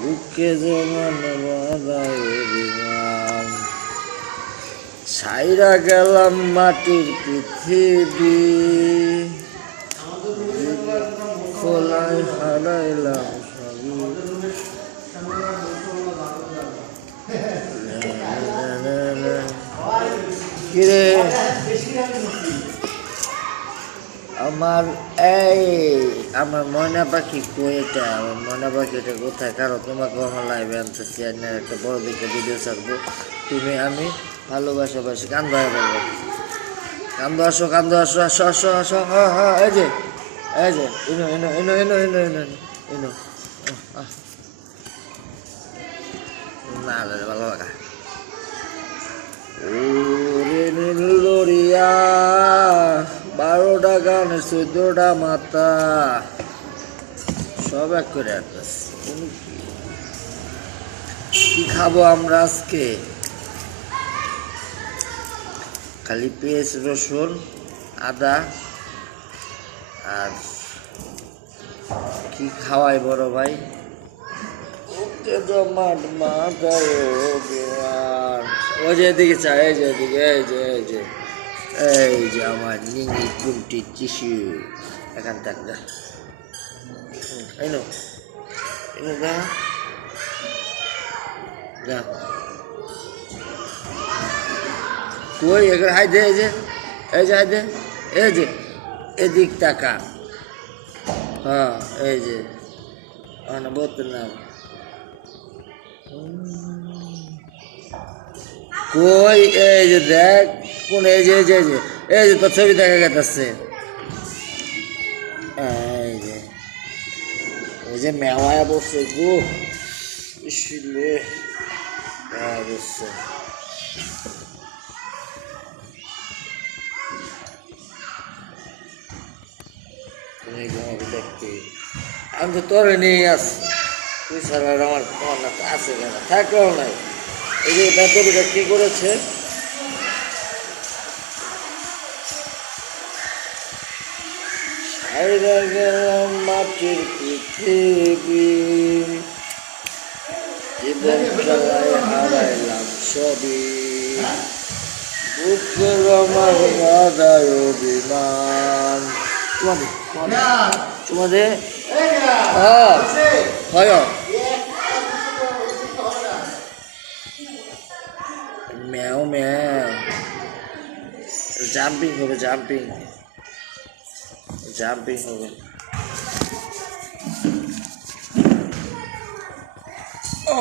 বুকে যেমন বাঁধায় অভিমান, ছাইরা গেলাম মাটির পৃথিবী, খোলায় হারাইলাম সবই। কিরে আমার আমার ময়না পাখি কইটা, আমার ময়না পাখিটা কোথায়? কারো তোমাকে আমার লাইভে আনতেছি, একটা বড় দেখে ভিডিও ছাড়বো, তুমি আমি ভালোবাসাবাসি। কান্দো হয়ে বলবো, কান্দো, আসো কান্দো, আসো আসো আসো আসো। হ্যাঁ হ্যাঁ, এই যে ইনো ইনো ইনো ইনো ইনো ইনো ইনো। না ভালো লাগা লড়িয়া 12টা গান 14টা মাথা সব এক করে কি খাবো আমরা আজকে? খালি পেঁয়াজ রসুন আদা আর কি খাওয়াই বড় ভাই? ওকে জমাট মাথায় ওই যে এদিকে চা, এই যে এদিকে, এই যে আমার নিনি গুমটি চিশু এখান থেকে যা কই এখানে হাই দে, এই যে হাই দে, এই যে এদিক টাকা। হ্যাঁ এই যে বলতে না কই, এই যে দেখ কোন, এই যে তোর ছবি দেখা গেছে, এই যে মেওয়ায় বসছে গো, ইসলে বসছে। দেখতে আমি তো তোরে নিয়ে আসছি, তুই ছাড়া আমার না আছে কেন, থাকলেও নাই। এই যে ব্যাপারীরা কি করেছে, ছাইরা গেলাম মাটির পৃথিবী, জীবন খেলায় হারাইলাম সবই, বুকের আমার বাধায় অভিমান। তোমাদের হয় ম্যাও ম্যাও, জাম্পিং হবে, জাম্পিং হবে। ও